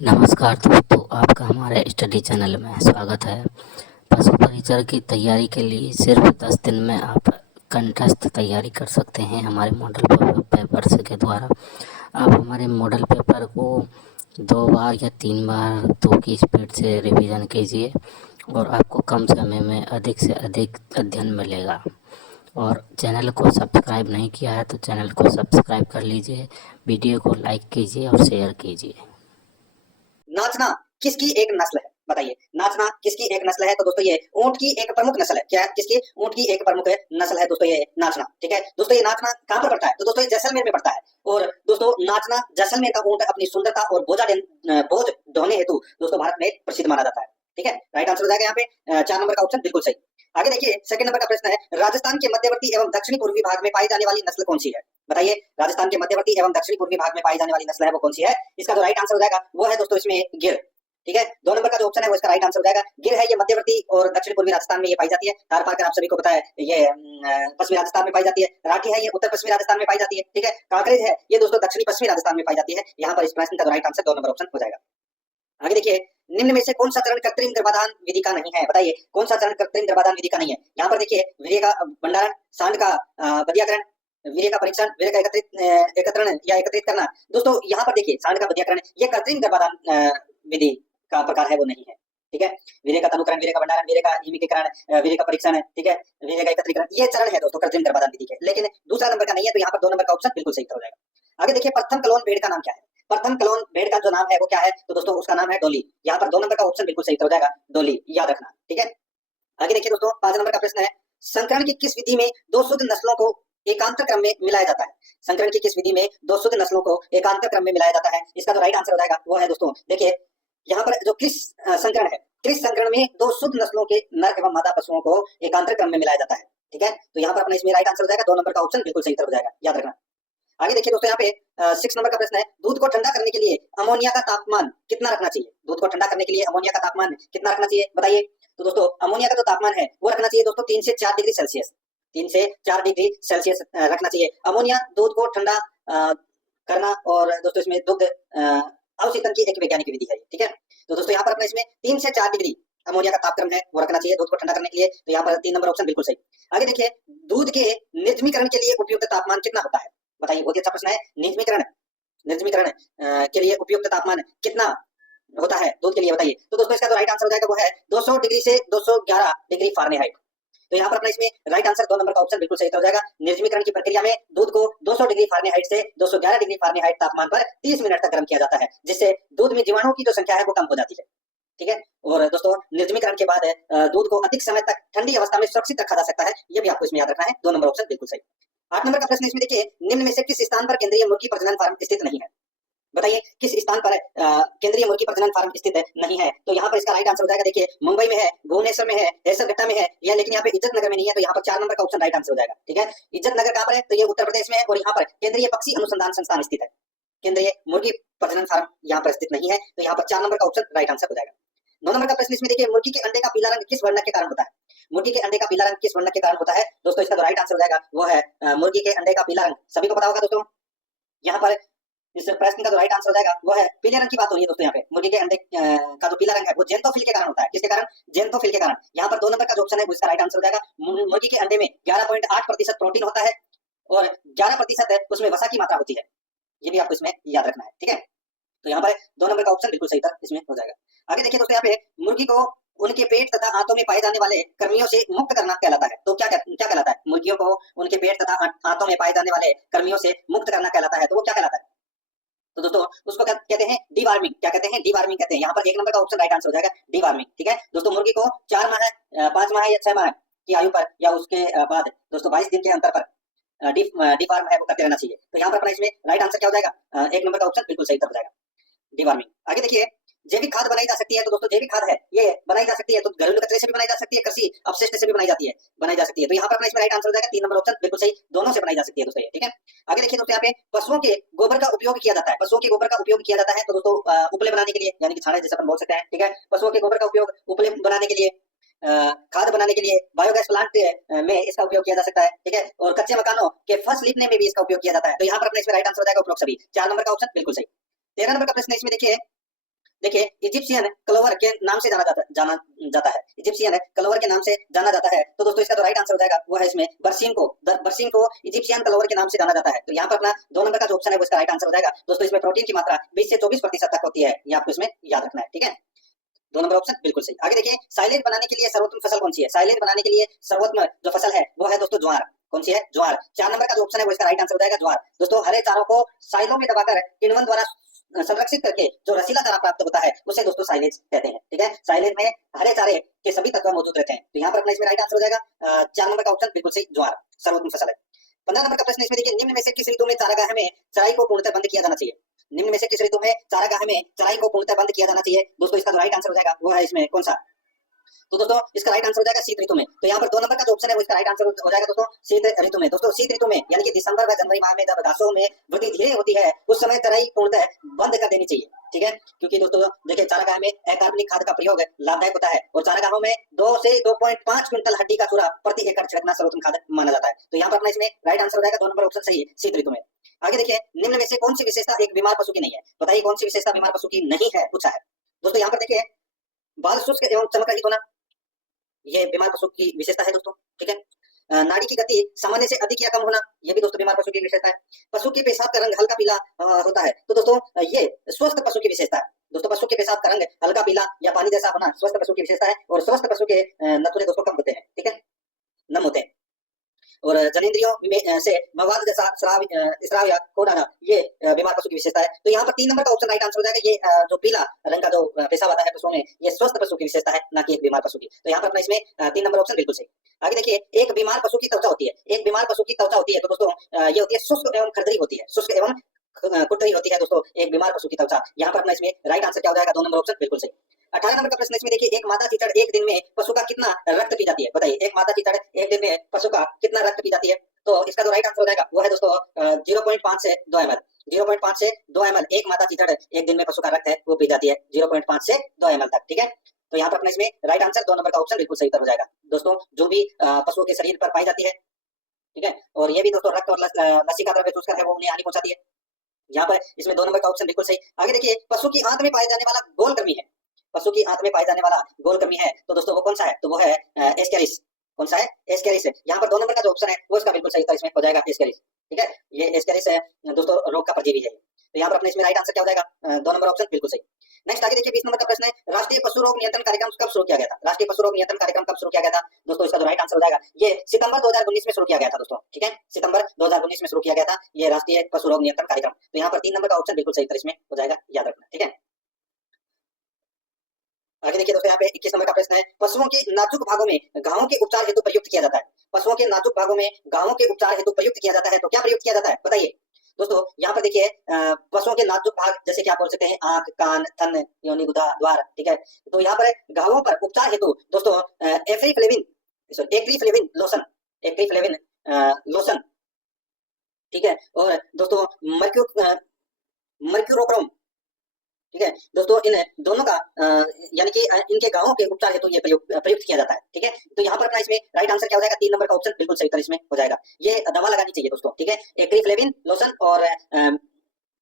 नमस्कार दोस्तों, आपका हमारे स्टडी चैनल में स्वागत है। पशु परिचर की तैयारी के लिए सिर्फ 10 दिन में आप कंठस्थ तैयारी कर सकते हैं हमारे मॉडल पेपर्स के द्वारा। आप हमारे मॉडल पेपर को 2 बार या 3 बार 2 की स्पीड से रिवीजन कीजिए और आपको कम समय में अधिक से अधिक अध्ययन मिलेगा। और चैनल को सब्सक्राइब नहीं किया है तो चैनल को सब्सक्राइब कर लीजिए, वीडियो को लाइक कीजिए और शेयर कीजिए। नाचना किसकी एक नस्ल है? बताइए, नाचना किसकी एक नस्ल है? तो दोस्तों ये ऊंट की एक प्रमुख नस्ल है। क्या है? किसकी? ऊंट की एक प्रमुख नस्ल है दोस्तों ये नाचना। ठीक है दोस्तों, ये नाचना कहां पर पड़ता है? तो दोस्तों ये जैसलमेर में पड़ता है। और दोस्तों नाचना जैसलमेर का ऊंट अपनी सुंदरता और बोझ ढोने हेतु दोस्तों भारत में प्रसिद्ध माना जाता है। ठीक है, राइट आंसर हो जाएगा यहाँ पे 4 नंबर का ऑप्शन बिल्कुल सही। आगे देखिए, सेकंड नंबर का प्रश्न है, राजस्थान के मध्यवर्ती एवं दक्षिणी पूर्वी भाग में पाई जाने वाली नस्ल कौन सी है? बताइए, राजस्थान के मध्यवर्ती एवं दक्षिणी पूर्वी भाग में पाई जाने वाली नस्ल है वो कौन सी है? इसका जो राइट आंसर हो जाएगा वो है दोस्तों इसमें गिर। ठीक है, 2 नंबर का जो ऑप्शन है वो इसका राइट आंसर हो जाएगा गिर है। ये मध्यवर्ती और दक्षिण पूर्वी राजस्थान में ये पाई जाती है। थार पारकर आप सभी को पता है ये पश्चिमी राजस्थान में पाई जाती है। राठी है ये उत्तर पश्चिमी राजस्थान में पाई जाती है। ठीक है, कांकरेज है ये दोस्तों दक्षिणी पश्चिमी राजस्थान में पाई जाती है। यहाँ पर इस प्रश्न का राइट आंसर 2 नंबर ऑप्शन हो जाएगा। आगे देखिए, निम्न में से कौन सा चरण कृत्रिम गर्भाधान विधि का नहीं है? बताइए, कौन सा चरण कृत्रिम गर्भाधान विधि का नहीं है? यहाँ पर देखिए, वीर्य का भंडारण, सांड का बधियाकरण, वीर्य का परीक्षण, वीर्य का एकत्रण या एकत्रित करना। दोस्तों यहाँ पर देखिए, सांड का बधियाकरण ये कृत्रिम गर्भाधान विधि का प्रकार है, वो नहीं है। ठीक है, वीर्य का तनुकरण, वीर्य का भंडारण, वीर्य का हिमिकीकरण, वीर्य का परीक्षण, ठीक है, वीर्य का एकत्रीकरण, ये चरण है दोस्तों कृत्रिम गर्भाधान विधि के। लेकिन दूसरा नंबर का नहीं है, तो यहाँ पर 2 नंबर का ऑप्शन बिल्कुल सही हो जाएगा। आगे देखिए, प्रथम क्लोन भेड़ का नाम क्या है? प्रथम क्लोन भेड़ का जो नाम है वो क्या है? तो दोस्तों उसका नाम है डोली। यहाँ पर 2 नंबर का ऑप्शन बिल्कुल सही हो जाएगा, डोली, याद रखना। ठीक है, आगे देखिए दोस्तों, 5 नंबर का प्रश्न है, संकरण की किस विधि में 2 शुद्ध नस्लों को एकांतर क्रम में मिलाया जाता है? संकरण की किस विधि में 2 शुद्ध नस्लों को एकांतर क्रम में मिलाया जाता है? इसका जो राइट आंसर हो जाएगा वो है दोस्तों, देखिए यहाँ पर जो क्रिस संकरण है, क्रिस संकरण में 2 शुद्ध नस्लों के नर एवं मादा पशुओं को एकांतर क्रम में मिलाया जाता है। ठीक है, तो यहाँ पर अपना इसमें राइट आंसर हो जाएगा 2 नंबर का ऑप्शन बिल्कुल सही हो जाएगा, याद रखना। आगे देखिए दोस्तों, यहाँ पे 6 नंबर का प्रश्न है, दूध को ठंडा करने के लिए अमोनिया का तापमान कितना रखना चाहिए? दूध को ठंडा करने के लिए अमोनिया का तापमान कितना रखना चाहिए? बताइए। तो दोस्तों अमोनिया का जो तापमान है वो रखना चाहिए दोस्तों 3 से 4 डिग्री सेल्सियस। 3 से 4 डिग्री सेल्सियस रखना चाहिए। अमोनिया दूध को ठंडा करना और दोस्तों इसमें दुग्ध अवशीतन की एक वैज्ञानिक विधि है। ठीक है, तो दोस्तों यहाँ पर अपना इसमें 3 से 4 डिग्री अमोनिया का तापक्रम है वो रखना चाहिए दूध को ठंडा करने के लिए। तो यहाँ पर 3 नंबर ऑप्शन बिल्कुल सही। आगे देखिए, दूध के निर्जमीकरण के लिए उपयुक्त तापमान कितना होता है? बताइए, बहुत ही अच्छा प्रश्न है। निर्जमीकरण निर्जमीकरण के लिए उपयुक्त तापमान कितना होता है दूध के लिए? बताइए। तो दोस्तों इसका जो राइट आंसर हो जाएगा वो है 200 डिग्री से 211 डिग्री फारेनहाइट। तो यहाँ पर अपना इसमें राइट आंसर 2 नंबर का ऑप्शन बिल्कुल सही हो जाएगा। निर्जमीकरण की प्रक्रिया में दूध को 200 डिग्री फारेनहाइट से 211 डिग्री फारेनहाइट तापमान पर 30 मिनट तक गर्म किया जाता है, जिससे दूध में जीवाणुओं की जो संख्या है वो कम हो जाती है। ठीक है, और दोस्तों निर्जमीकरण के बाद दूध को अधिक समय तक ठंडी अवस्था में सुरक्षित रखा जा सकता है, ये भी आपको इसमें याद रखना है। 2 नंबर ऑप्शन बिल्कुल सही। 8 नंबर का प्रश्न इसमें देखिए, निम्न में से किस स्थान पर केंद्रीय मुर्गी प्रजनन फार्म स्थित नहीं है? बताइए, किस स्थान पर केंद्रीय मुर्गी प्रजनन फार्म स्थित नहीं है? तो यहाँ पर इसका राइट आंसर हो जाएगा, देखिए मुंबई में है, भुवनेश्वर में है, हैसरगट्टा में है, या लेकिन यहाँ पे इज्जत नगर में नहीं है। तो यहाँ पर 4 नंबर का ऑप्शन राइट आंसर हो जाएगा। ठीक है, इज्जत नगर कहाँ पर है? तो ये उत्तर प्रदेश में है, और यहाँ पर केंद्रीय पक्षी अनुसंधान संस्थान स्थित है। केंद्रीय मुर्गी प्रजनन फार्म यहाँ पर स्थित नहीं है, तो यहाँ पर 4 नंबर का ऑप्शन राइट आंसर हो जाएगा। 9 नंबर का प्रश्न इसमें देखिए, मुर्गी के अंडे का पीला रंग किस वर्ण के कारण होता है? मुर्गी के अंडे का पीला रंग किस वर्ण के कारण होता है? दोस्तों इसका जो राइट आंसर हो जाएगा वो है मुर्गी के अंडे का पीला रंग, सभी को पता होगा दोस्तों। यहाँ पर इस प्रश्न का जो राइट आंसर हो जाएगा वो है, पीले रंग की बात हो रही है दोस्तों। यहाँ पे मुर्गी के अंडे का जो पीला रंग है वो जेंटोफिल के कारण होता है। किसके कारण? जेंटोफिल के कारण। यहाँ पर 2 नंबर का जो ऑप्शन है वो इसका राइट आंसर हो जाएगा। मुर्गी के अंडे में 11.8% प्रोटीन होता है और 11% उसमें वसा की मात्रा होती है, ये भी आपको इसमें याद रखना है। ठीक है, तो यहाँ पर 2 नंबर का ऑप्शन बिल्कुल सही था, इसमें हो जाएगा। आगे देखिए दोस्तों, यहाँ पे मुर्गी को उनके पेट तथा आंतों में पाए जाने वाले कृमियों से मुक्त करना कहलाता है। तो क्या क्या कहलाता है? मुर्गियों को उनके पेट तथा आंतों में पाए जाने वाले कृमियों से मुक्त करना कहलाता है, तो वो क्या कहलाता है? तो दोस्तों उसको क्या कहते हैं? डीवार्मिंग। क्या कहते हैं? डीवार्मिंग कहते हैं। यहाँ पर 1 नंबर का ऑप्शन राइट आंसर हो जाएगा, डीवार्मिंग। ठीक है दोस्तों, मुर्गी को 4 माह 5 माह या 6 माह की आयु पर या उसके बाद दोस्तों 22 दिन के अंतर पर डीवार्म है वो करते रहना चाहिए। तो यहाँ पर अपना इसमें राइट आंसर क्या हो जाएगा? 1 नंबर का ऑप्शन बिल्कुल सही हो जाएगा, डीवार्मिंग। आगे देखिए, जैविक खाद बनाई जा सकती है। तो दोस्तों जैविक खाद है ये बनाई जा सकती है तो घरेलू कचरे से भी बनाई जा सकती है, कृषि अपशिष्ट से भी बनाई जा सकती है। तो यहाँ पर अपना इसमें राइट आंसर हो जाएगा 3 नंबर ऑप्शन बिल्कुल सही, दोनों से बनाई जा सकती है दोस्तों ये। ठीक है, आगे देखिए दोस्तों, यहाँ पे पशुओं के गोबर का उपयोग किया जाता है। पशुओं के गोबर का उपयोग किया जाता है तो दोस्तों उपले बनाने के लिए, यानी कि छाना जैसे अपन बोल सकते हैं। ठीक है, पशुओं के गोबर का उपयोग उपले बनाने के लिए, खाद बनाने के लिए, बायोगैस प्लांट में इसका उपयोग किया जा सकता है। ठीक है, और कच्चे मकानों के फर्श लिपने में भी इसका उपयोग किया जाता है। तो यहाँ पर अपना इसमें राइट आंसर हो जाएगा उपरोक्त सभी, 4 नंबर का ऑप्शन बिल्कुल सही। 13 नंबर का प्रश्न इसमें देखिए, देखिए इजिप्शियन क्लोवर के नाम से जाना जाता है, इजिप्शियन क्लोवर के नाम से जाना जाता है। तो दोस्तों इसका जो राइट आंसर हो जाएगा वो है इसमें बरसीम को इजिप्शियन क्लोवर के नाम से जाना जाता है। तो यहाँ पर अपना 2 नंबर का जो ऑप्शन है वो इसका राइट आंसर हो जाएगा। दोस्तों इसमें प्रोटीन की मात्रा 20 से 24% तक होती है, ये आपको इसमें याद रखना है, ठीक है। 2 नंबर ऑप्शन बिल्कुल सही। आगे देखिए साइलेज बनाने के लिए सर्वोत्तम फसल कौन सी है? साइलेज बनाने के लिए सर्वोत्तम जो फसल है वो है दोस्तों ज्वार। कौन सी है? ज्वार। 4 नंबर का जो ऑप्शन है वो इसका राइट आंसर हो जाएगा ज्वार। दोस्तों हरे चारों को साइलों में दबाकर किण्वन द्वारा संरक्षित करके जो रसीला चारा प्राप्त होता है उसे दोस्तों साइलेज कहते हैं, ठीक है। साइलेज में हरे चारे के सभी तत्व मौजूद रहते हैं। तो यहाँ पर अपना इसमें राइट आंसर हो जाएगा 4 नंबर का ऑप्शन बिल्कुल सही, ज्वार सर्वोत्तम फसल है। 15 नंबर का प्रश्न इसमें देखिए, निम्न में से किस ऋतु में चारागाह में चराई को पूर्णतः बंद किया जाना चाहिए? निम्न में से किस ऋतु में चारागाह में चराई को पूर्णतः बंद किया जाना चाहिए? दोस्तों इसका जो राइट आंसर हो जाएगा वो है इसमें कौन सा? तो दोस्तों इसका राइट आंसर हो जाएगा शीत ऋतु में। तो यहाँ पर 2 नंबर का जो ऑप्शन है वो इसका राइट आंसर हो जाएगा दोस्तों शीत ऋतु में। दोस्तों शीत ऋतु में यानी कि दिसंबर व जनवरी माह में जब घासों में वृद्धि धीरे होती है उस समय चराई पूर्णतः बंद कर देनी चाहिए, ठीक है। क्योंकि दोस्तों देखिए चारागाह में अकार्बनिक खाद का प्रयोग लाभदायक होता है और चारागाहों में 2 से 2.5 क्विंटल हड्डी का चूरा प्रति एकड़ छिड़कना सर्वोत्तम खाद माना जाता है। तो यहाँ पर अपना इसमें राइट आंसर हो जाएगा 2 नंबर ऑप्शन सही है, शीत ऋतु में। आगे देखिए, निम्न में से कौन सी विशेषता एक बीमार पशु की नहीं है? बताइए कौन सी विशेषता बीमार पशु की नहीं है, पूछा है। दोस्तों यहाँ पर देखिए बाल शुष्क एवं चमकरहित होना, ये बीमार पशु की विशेषता है दोस्तों, ठीक है। नाड़ी की गति सामान्य से अधिक या कम होना, ये भी दोस्तों बीमार पशु की विशेषता है। पशु के पेशाब का रंग हल्का पीला होता है, तो दोस्तों ये स्वस्थ पशु की विशेषता है। दोस्तों पशु के पेशाब का रंग हल्का पीला या पानी जैसा होना स्वस्थ पशु की विशेषता है और स्वस्थ पशु के नथुने दोस्तों कम होते हैं, ठीक है, नम होते हैं। और जनेंद्रियों में से मवाद जैसा स्राव या कोड आना, ये बीमार पशु की विशेषता है। तो यहाँ पर 3 नंबर का ऑप्शन राइट आंसर हो जाएगा। ये जो पीला रंग का जो पेशाब आता है पशुओं में, ये स्वस्थ पशु की विशेषता है, ना कि एक बीमार पशु की। तो यहाँ पर अपना इसमें 3 नंबर ऑप्शन बिल्कुल सही। आगे देखिए, एक बीमार पशु की त्वचा होती है, एक बीमार पशु की त्वचा होती है, तो दोस्तों ये होती है शुष्क एवं खरदरी होती है, शुष्क एवं कुटरी होती है दोस्तों एक बीमार पशु की त्वचा। यहाँ पर अपना इसमें राइट आंसर क्या हो जाएगा? 2 नंबर ऑप्शन बिल्कुल सही। 18 नंबर का प्रश्न इसमें देखिए, एक मादा चींटी एक दिन में पशु का कितना रक्त पी जाती है? बताइए एक मादा चींटी एक दिन में पशु का कितना रक्त पी जाती है? तो इसका जो राइट आंसर हो जाएगा वो है दोस्तों 0.5 से 2 ml। 0.5 से 2 ml एक मादा चींटी एक दिन में पशु का रक्त है वो पी जाती है, 0.5 से 2 ml तक, ठीक है। तो यहाँ पर अपना इसमें राइट आंसर 2 नंबर का ऑप्शन बिल्कुल सही उत्तर हो जाएगा। दोस्तों जो भी पशुओं के शरीर पर पाई जाती है, ठीक है, और ये भी दोस्तों रक्त और लसी का द्रव्य चूसकर है वो उन्हें हानि पहुंचाती है। यहाँ पर इसमें 2 नंबर का ऑप्शन बिल्कुल सही। आगे देखिए, पशु की आंत में पाए जाने वाला गोल कृमि है, पशु की आंत में पाए जाने वाला गोल कृमि है, तो दोस्तों वो कौन सा है? तो वो है एस्केरिस। कौन सा है? एस्केरिस है। यहाँ पर 2 नंबर का जो ऑप्शन है वो इसका बिल्कुल सही था, इसमें हो जाएगा एस्केरिस, ठीक है। ये एस्केरिस है दोस्तों रोग का परजीवी है। तो यहाँ पर अपने इसमें राइट आंसर क्या हो जाएगा? 2 नंबर ऑप्शन बिल्कुल सही। नेक्स्ट आगे देखिए, 20 नंबर का प्रश्न है, राष्ट्रीय पशु रोग नियंत्रण कार्यक्रम कब शुरू किया गया था? राष्ट्रीय पशु रोग नियंत्रण कार्यक्रम कब शुरू किया गया था? दोस्तों इसका जो राइट आंसर हो जाएगा ये सितंबर 2019 में शुरू किया गया था दोस्तों, ठीक है, सितंबर 2019 में शुरू किया गया था ये राष्ट्रीय पशु रोग नियंत्रण कार्यक्रम। तो यहाँ पर 3 नंबर का ऑप्शन बिल्कुल सही इसमें हो जाएगा, याद रखना, ठीक है। आगे देखिए दोस्तों, यहाँ पे 21 नंबर का प्रश्न है, पशुओं के नाजुक भागों में घावों के उपचार हेतु प्रयुक्त किया जाता है। पशुओं के नाजुक भागों में घावों के उपचार हेतु प्रयुक्त किया जाता है, तो क्या प्रयुक्त किया जाता है? बताइए दोस्तों। यहाँ पर देखिए पशुओं के नाजुक भाग जैसे कि आप बोल सकते हैं आंख, कान, थन, योनि, गुदा, द्वार, ठीक है। तो यहाँ पर घावों पर उपचार हेतु दोस्तों एक्रीफ्लेविन लोशन, ठीक है, और दोस्तों मर्क्यूरोक्रोम, ठीक है। दोस्तों इन दोनों का यानी कि इनके घावों के उपचार हेतु ये प्रयुक्त किया जाता है, ठीक है। तो यहाँ पर अपना इसमें राइट आंसर क्या हो जाएगा? 3 नंबर का ऑप्शन बिल्कुल सही उत्तर इसमें हो जाएगा। ये दवा लगानी चाहिए दोस्तों, ठीक है, एक्रीफ्लेविन लोशन और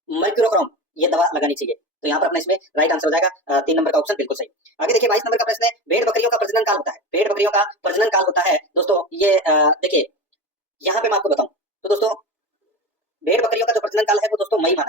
मर्क्यूरोक्रोम, ये दवा लगानी चाहिए। तो यहाँ पर अपना इसमें राइट आंसर हो जाएगा 3 नंबर का ऑप्शन बिल्कुल सही। आगे देखिए 22 नंबर का प्रश्न है, भेड़ बकरियों का प्रजनन काल होता है, भेड़ बकरियों का प्रजनन काल होता है दोस्तों। ये देखिए यहाँ पे मैं आपको बताऊं तो दोस्तों भेड़ बकरियों का जो प्रजनन काल है वो दोस्तों मई माह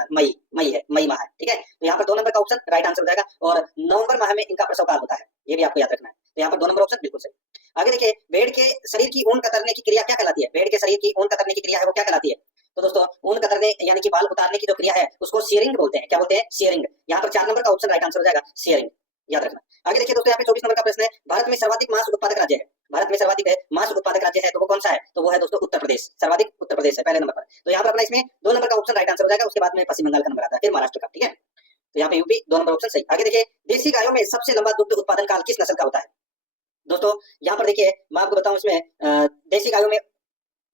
है, ठीक है। तो यहाँ पर 2 नंबर का ऑप्शन राइट आंसर हो जाएगा और नवंबर माह में इनका प्रसव काल होता है, ये भी आपको याद रखना है। तो यहाँ पर 2 नंबर ऑप्शन बिल्कुल सही। आगे देखिए, भेड़ के शरीर की ऊन कतरने की क्रिया क्या कहलाती है? भेड़ के शरीर की ऊन कतरने की क्रिया है वो क्या कहलाती है? तो दोस्तों ऊन कतरने यानी कि बाल उतारने की जो क्रिया है उसको शेयरिंग बोलते हैं। क्या बोलते हैं? शेयरिंग। यहाँ पर 4 नंबर का ऑप्शन राइट आंसर हो जाएगा शेयरिंग, याद रखना। आगे देखिए दोस्तों, यहाँ पे 24 नंबर का प्रश्न है, भारत में सर्वाधिक मांस उत्पादक राज्य है, भारत में सर्वाधिक मांस उत्पादक राज्य है तो वो कौन सा है? तो वो है दोस्तों उत्तर प्रदेश, सर्वाधिक उत्तर प्रदेश है पहले नंबर पर। तो यहाँ पर अपना इसमें 2 नंबर का ऑप्शन राइट आंसर हो जाएगा, उसके बाद में पश्चिम बंगाल का नंबर आता है, फिर महाराष्ट्र का, ठीक है। तो यहाँ पे यूपी 2 नंबर ऑप्शन सही। आगे देखिए, देसी गायों में सबसे लंबा दुग्ध उत्पादन काल किस नस्ल का होता है? दोस्तों यहाँ पर देखिए मैं आपको बताऊं, इसमें देसी गायों में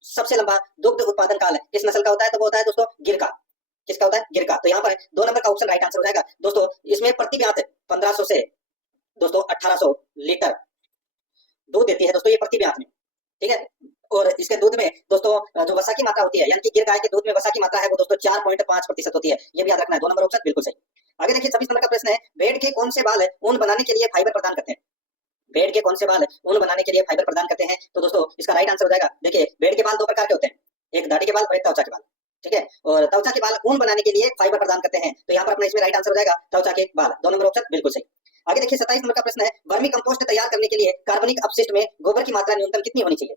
सबसे लंबा दुग्ध उत्पादन काल किस नस्ल का होता है? तो वो होता है दोस्तों गिर का। किसका होता है? गिर का। तो यहाँ पर 2 नंबर का ऑप्शन राइट आंसर हो जाएगा दोस्तों। इसमें प्रति ब्यात 1500 से दोस्तों 1800 लीटर दूध देती है दोस्तों ये प्रति ब्यात में, ठीक है। और इसके दूध में दोस्तों जो वसा की मात्रा होती है, यानी कि गिर गाय के दूध में वसा की मात्रा है वो दोस्तों 4.5% होती है, ये भी याद रखना है। 2 नंबर ऑप्शन बिल्कुल सही। आगे देखिए 26 नंबर का प्रश्न है, भेड़ के कौन से बाल ऊन बनाने के लिए फाइबर प्रदान करते हैं? भेड़ के कौन से बाल ऊन बनाने के लिए फाइबर प्रदान करते हैं? तो दोस्तों इसका राइट आंसर हो जाएगा, देखिए भेड़ के बाल दो प्रकार के होते हैं, एक दाढ़ी के बाल और एक त्वचा के बाल, ठीक है। और त्वचा के बाल ऊन बनाने के लिए फाइबर प्रदान करते हैं, तो यहाँ पर अपना इसमें राइट आंसर हो जाएगा त्वचा के बाल, 2 नंबर ऑप्शन बिल्कुल सही। आगे देखिए 27 नंबर का प्रश्न है, वर्मी कंपोस्ट तैयार करने के लिए कार्बनिक अपशिष्ट में गोबर की मात्रा न्यूनतम कितनी होनी चाहिए?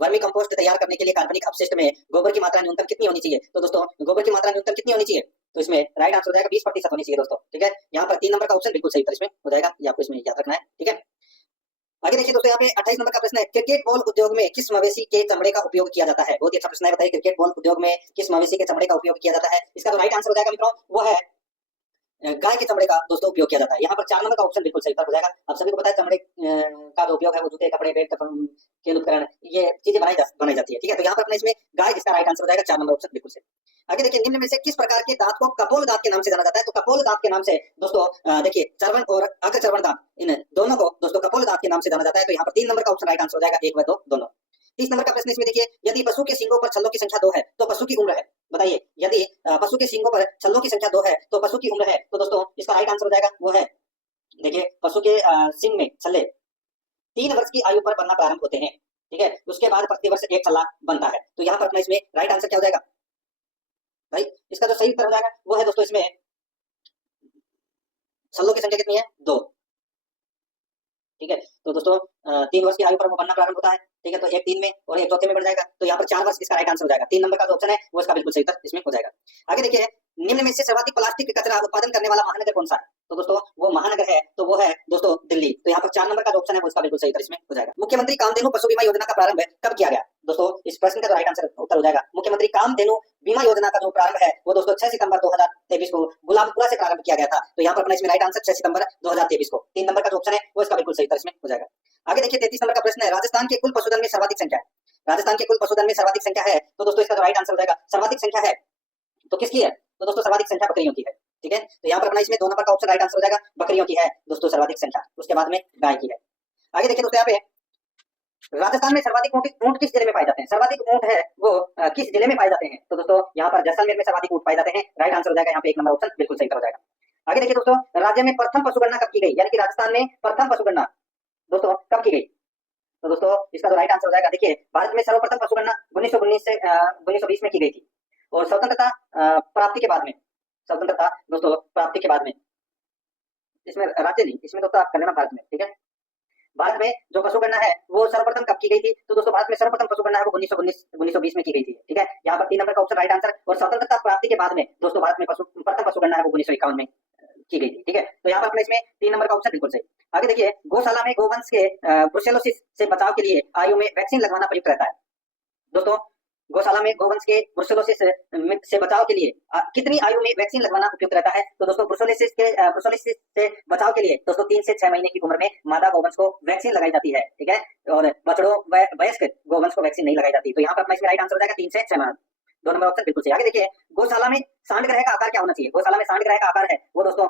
वर्मी कंपोस्ट तैयार करने के लिए कार्बनिक अपशिष्ट में गोबर की मात्रा न्यूनतम कितनी होनी चाहिए? तो दोस्तों गोबर की मात्रा न्यूनतम कितनी होनी चाहिए? तो इसमें राइट आंसर हो जाएगा 20% होनी चाहिए दोस्तों, ठीक है। यहाँ पर 3 नंबर का ऑप्शन बिल्कुल सही उत्तर इसमें हो जाएगा, ये आपको इसमें याद रखना है, ठीक है। आगे देखिए दोस्तों यहाँ पे 28 नंबर का प्रश्न है, क्रिकेट बॉल उद्योग में किस मवेशी के चमड़े का उपयोग किया जाता है? बहुत ही अच्छा प्रश्न है, बताइए क्रिकेट बॉल उद्योग में किस मवेशी के चमड़े का उपयोग किया जाता है? इसका जो राइट आंसर हो जाएगा मित्रों वो है गाय के चमड़े का दोस्तों उपयोग किया जाता है। यहाँ पर 4 नंबर का ऑप्शन बिल्कुल सही उत्तर हो जाएगा। आप सभी को पता है चमड़े का जो उपयोग है वो जूते, कपड़े, बेल्ट, खेल उपकरण, ये चीजें बनाई जाती है, ठीक है। तो यहाँ पर अपने इसमें गाय, इसका राइट आंसर हो जाएगा 4 नंबर ऑप्शन बिल्कुल सही। आगे देखिए निम्न में से किस प्रकार के दांत को कपोल दांत के नाम से जाना जाता है? तो कपोल दांत के नाम से दोस्तों देखिए चर्वण और अग्रचर्वण दांत, इन दोनों को दोस्तों कपोल दांत के नाम से जाना जाता है। तो यहाँ पर 3 नंबर का ऑप्शन राइट आंसर हो जाएगा, 1 व 2 दोनों। 30 नंबर का प्रश्न इसमें देखिए, यदि पशु के सींगों पर छल्लों की संख्या 2 है तो पशु की उम्र है, बताइए यदि पशु के सींगों पर छल्लों की संख्या 2 है तो पशु की उम्र है, तो दोस्तों इसका राइट आंसर हो जाएगा वो है, देखिए पशु के सींग में छल्ले 3 वर्ष की आयु पर बनना प्रारंभ होते हैं, ठीक है। उसके बाद प्रति वर्ष एक छल्ला बनता है। तो यहाँ पर अपना इसमें राइट आंसर क्या हो जाएगा भाई? इसका जो सही उत्तर हो जाएगा वो है दोस्तों इसमें छल्लों की संख्या कितनी है? 2, ठीक है। तो दोस्तों 3 वर्ष की आयु पर वो बनना प्रारंभ होता है, ठीक है। तो एक 3 में और एक चौथे में बढ़ जाएगा, तो यहाँ पर 4 वर्ष इसका राइट आंसर हो जाएगा। 3 नंबर का जो ऑप्शन है वो इसका बिल्कुल सही उत्तर इसमें हो जाएगा। आगे देखिए निम्न में से सर्वाधिक प्लास्टिक कचरा उत्पादन करने वाला महानगर कौन सा है? तो दोस्तों वो महानगर है तो वो है दोस्तों दिल्ली। तो यहाँ पर 4 नंबर का जो ऑप्शन है वो इसका बिल्कुल सही उत्तर इसमें हो जाएगा। मुख्यमंत्री कामधेनु पशु बीमा योजना का प्रारंभ कब किया गया? दोस्तों इस प्रश्न का जो राइट आंसर उत्तर हो जाएगा, मुख्यमंत्री कामधेनु बीमा योजना का जो प्रारंभ है वो दोस्तों 6 सितंबर 2023 को गुलाबपुरा से प्रारंभ किया गया था। तो यहाँ पर अपना इसमें राइट आंसर 6 सितंबर 2023 को, 3 नंबर का जो ऑप्शन है वो इसका बिल्कुल सही उत्तर इसमें हो जाएगा। आगे देखिए 33 नंबर का प्रश्न है, राजस्थान के कुल पशुधन में सर्वाधिक संख्या है? राजस्थान के कुल पशुधन में सर्वाधिक संख्या है, तो दोस्तों इसका जो राइट आंसर हो जाएगा, सर्वाधिक संख्या है तो किसकी है? तो दोस्तों सर्वाधिक संख्या बकरियों की है, ठीक है। तो यहाँ पर अपना इसमें 2 नंबर का ऑप्शन राइट आंसर हो जाएगा, बकरियों की है दोस्तों सर्वाधिक संख्या, उसके बाद में गाय की है। आगे देखिए दोस्तों यहाँ पे राजस्थान में सर्वाधिक ऊंट किस जिले में पाए जाते हैं? सर्वाधिक ऊंट है वो किस जिले में पाए जाते हैं? तो दोस्तों यहाँ पर जैसलमेर में सर्वाधिक ऊंट पाए जाते हैं, राइट आंसर हो जाएगा यहाँ पे 1 नंबर ऑप्शन बिल्कुल सही हो जाएगा। आगे देखिए दोस्तों राज्य में प्रथम पशुगणना कब की गई? यानी कि राजस्थान में प्रथम पशुगणना दोस्तों कब की गई? तो दोस्तों इसका जो राइट आंसर हो जाएगा, देखिए भारत में सर्वप्रथम पशुगणना 1919 से 1920 में की गई थी और स्वतंत्रता प्राप्ति के बाद में, स्वतंत्रता दोस्तों प्राप्ति के बाद में, इसमें राज्य नहीं, इसमें दोस्तों आप कर लेना भारत में, ठीक है। भारत में जो पशुगणना है वो सर्वप्रथम कब की गई थी? तो दोस्तों भारत में सर्वप्रथम पशुगणना है वो 1920 में की गई थी, ठीक है। यहाँ पर 3 नंबर का ऑप्शन राइट आंसर। और स्वतंत्रता प्राप्ति के बाद में दोस्तों भारत में प्रथम पशुगणना है वो 1951 में की गई थी, ठीक है। तो यहाँ पर इसमें 3 नंबर का ऑप्शन बिल्कुल सही। आगे देखिए गौशाला में गोवंश के ब्रुसेलोसिस से बचाव के लिए आयु में वैक्सीन लगवाना प्रयुक्त रहता है। दोस्तों गौशाला में गोवंश के ब्रुसेलोसिस से बचाव के लिए कितनी आयु में वैक्सीन लगवाना उपयुक्त रहता है? तो दोस्तों ब्रुसेलोसिस से बचाव के लिए दोस्तों 3 से 6 महीने की उम्र में मादा गोवंश को वैक्सीन लगाई जाती है, ठीक है। और बछड़ों व वयस्क गोवंश को वैक्सीन नहीं लगाई जाती। तो यहाँ पर अपना इसमें राइट आंसर हो जाएगा 3 से 6 माह, 2 नंबर ऑप्शन बिल्कुल सही। आगे देखिए गौशाला में सांड ग्रह का आकार क्या होना चाहिए? गौशाला में सांड ग्रह का आकार है वो दोस्तों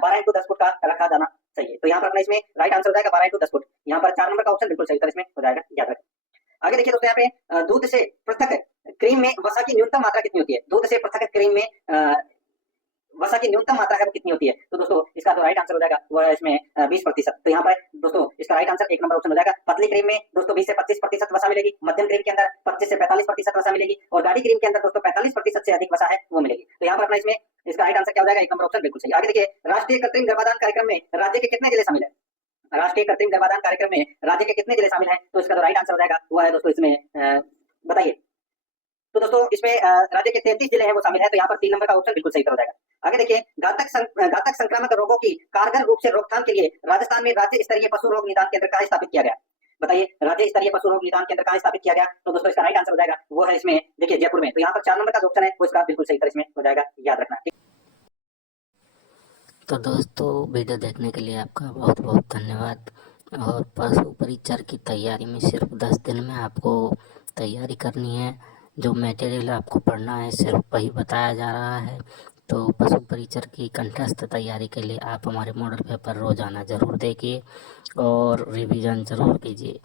12 × 10 फुट का रखा जाना चाहिए। तो यहाँ पर अपना इसमें राइट आंसर हो जाएगा 12 × 10 फुट। यहाँ पर 4 नंबर का ऑप्शन बिल्कुल सही उत्तर इसमें हो जाएगा, याद रखें। आगे देखिए दोस्तों यहाँ पे दूध से पृथक क्रीम में वसा की न्यूनतम मात्रा कितनी होती है? दूध से पृथक क्रीम में वसा की न्यूनतम मात्रा है वो कितनी होती है? तो दोस्तों इसका जो राइट आंसर हो जाएगा वो है इसमें 20%। तो यहाँ पर दोस्तों इसका राइट आंसर 1 नंबर ऑप्शन हो जाएगा। पतली क्रीम में दोस्तों 20 से 25% वसा मिलेगी, मध्यम क्रीम के अंदर 25 से 45% वसा मिलेगी और गाढ़ी क्रीम के अंदर दोस्तों 45% से अधिक वसा है वो मिलेगी। तो यहाँ पर अपना इसमें इसका राइट आंसर क्या हो जाएगा? 1 नंबर ऑप्शन बिल्कुल सही। आगे देखिए राष्ट्रीय कृत्रिम गर्भाधान कार्यक्रम में राज्य के कितने जिले शामिल है? राष्ट्रीय कृत्रिम गर्भाधान कार्यक्रम में राज्य के कितने जिले शामिल हैं? तो इसका जो राइट आंसर हो जाएगा वो है दोस्तों इसमें बताइए। तो दोस्तों इसमें राज्य के 33 जिले हैं वो शामिल है। तो यहाँ पर 3 नंबर का ऑप्शन बिल्कुल सही हो जाएगा। आगे देखिए घातक संक्रामक रोगों की कारगर रूप से रोकथाम के लिए राजस्थान में राज्य स्तरीय पशु रोग निदान केंद्र कहाँ स्थापित किया गया? बताइए राज्य स्तरीय पशु रोग निदान केंद्र कहाँ स्थापित किया गया? तो दोस्तों इसका राइट आंसर हो जाएगा वो है इसमें देखिए जयपुर में। तो यहाँ पर 4 नंबर का जो ऑप्शन है वो इसका बिल्कुल सही इसमें हो जाएगा, याद रखना। तो दोस्तों वीडियो देखने के लिए आपका बहुत बहुत धन्यवाद। और पशु परिचर की तैयारी में सिर्फ 10 दिन में आपको तैयारी करनी है। जो मटेरियल आपको पढ़ना है सिर्फ वही बताया जा रहा है। तो पशु परिचर की कंठस्थ तैयारी के लिए आप हमारे मॉडल पेपर रोज़ाना ज़रूर देखिए और रिवीजन ज़रूर कीजिए।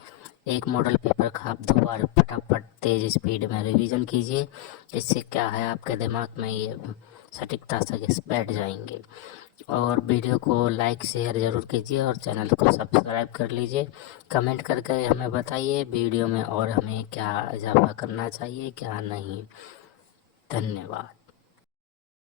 एक मॉडल पेपर का आप 2 बार फटाफट तेज़ स्पीड में रिवीजन कीजिए। इससे क्या है आपके दिमाग में ये सटीकता से बैठ जाएंगे। और वीडियो को लाइक शेयर ज़रूर कीजिए और चैनल को सब्सक्राइब कर लीजिए। कमेंट करके हमें बताइए वीडियो में और हमें क्या इजाफा करना चाहिए क्या नहीं। धन्यवाद।